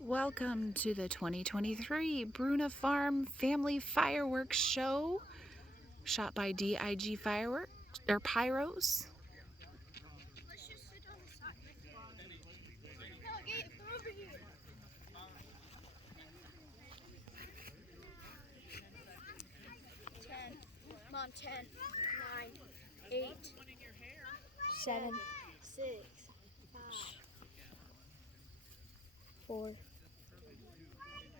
Welcome to the 2023 Bruna Farm Family Fireworks Show, shot by DIG Fireworks, or Pyros. Let's just sit on the side. No, get over here. Mom, 10, 9, 8, 7, 6, 5, 4,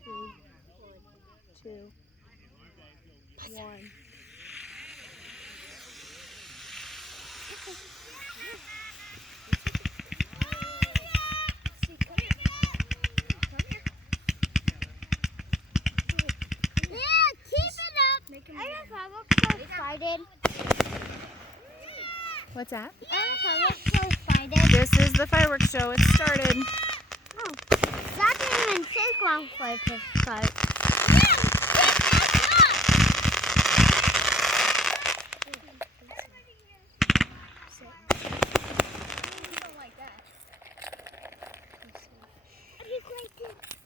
3, 2, 1. What's that? So This is the fireworks show. It started. oh, that didn't even take long for it to start.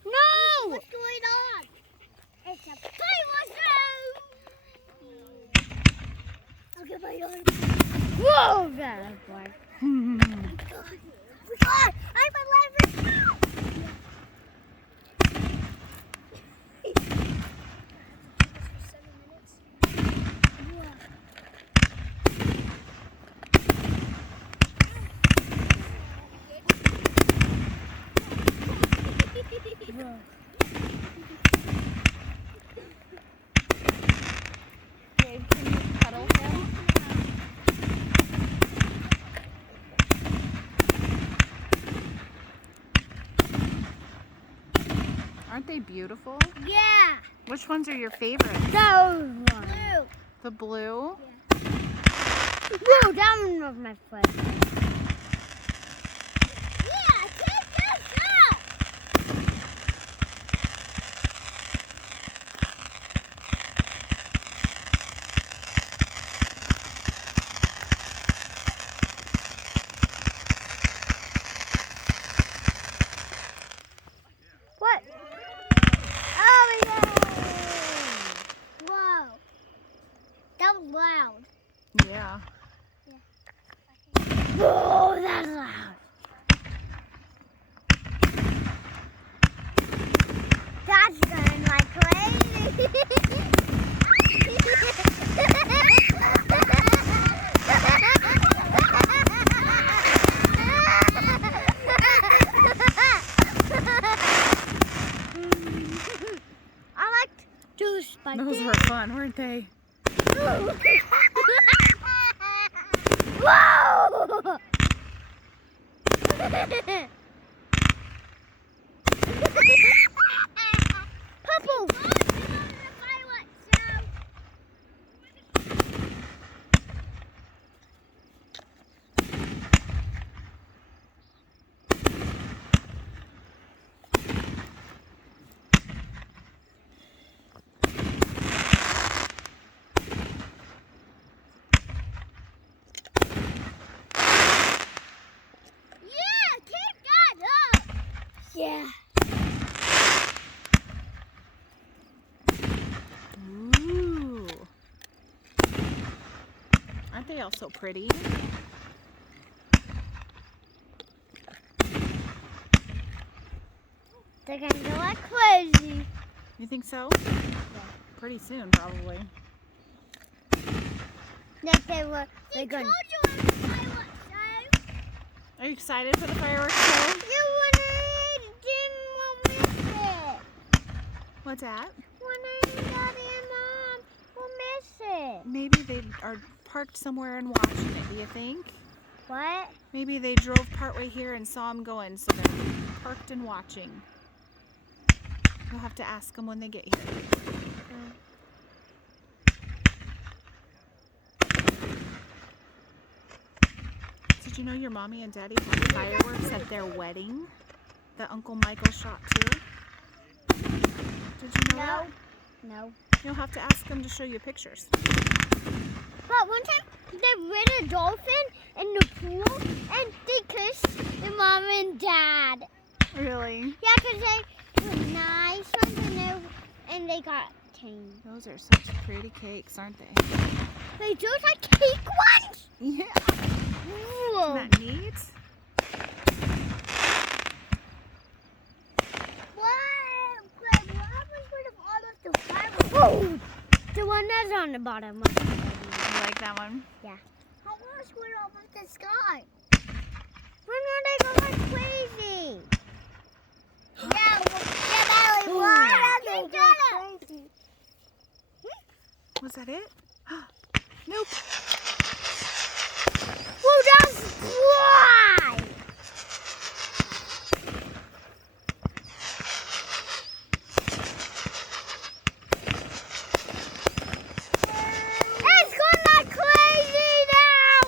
No! What's going on? It's a fireworks show! I'll get my arm. Whoa, that's one. God, I'm a lever. Babe, can you cuddle him? Aren't they beautiful? Yeah. Which ones are your favorites? Those ones. The blue? Whoa, that one was my foot. Yeah, take this up. What? Oh, yeah. Whoa. That was loud. Yeah. Whoa, that's loud. That's going like crazy. I like to spike Those it. were fun, weren't they? Whoa! Purple! Yeah. Ooh. Aren't they all so pretty? They're gonna go like crazy. You think so? Yeah. Pretty soon, probably. They're going. Are you excited for the fireworks show? Didn't miss it. What's that? When Daddy and Mom will miss it. Maybe they are parked somewhere and watching it, do you think? What? Maybe they drove partway here and saw them going, so they're parked and watching. You'll have to ask them when they get here. Did you know your mommy and daddy had fireworks at their wedding that Uncle Michael shot too? Did you know that? No. You'll have to ask them to show you pictures. But one time they rid a dolphin in the pool and they kissed their mom and dad. Really? Yeah, because were nice ones and they got tamed. Those are such pretty cakes, aren't they? Wait, those are cake ones? Yeah. Whoa. Isn't that neat? What happens with all of the fireworks? Oh, the one that's on the bottom. You like that one? Yeah. How much went up with the sky? We're not going crazy. Yeah, Belly, what are they doing? Was that it? Nope. Well, that's why. It's going like crazy now.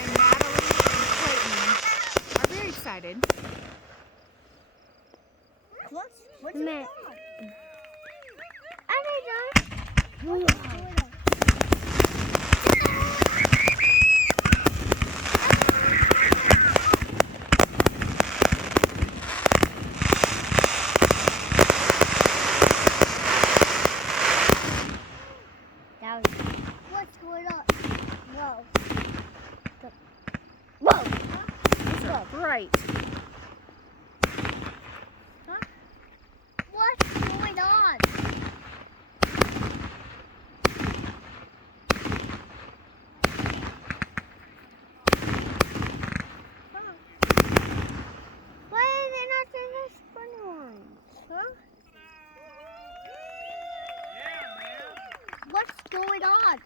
And Natalie and Clayton are very excited. What's it? Are they done? What's going on? Whoa. Whoa. Those are bright. What's going on? Why are they not doing the spun ones? Huh? What's going on?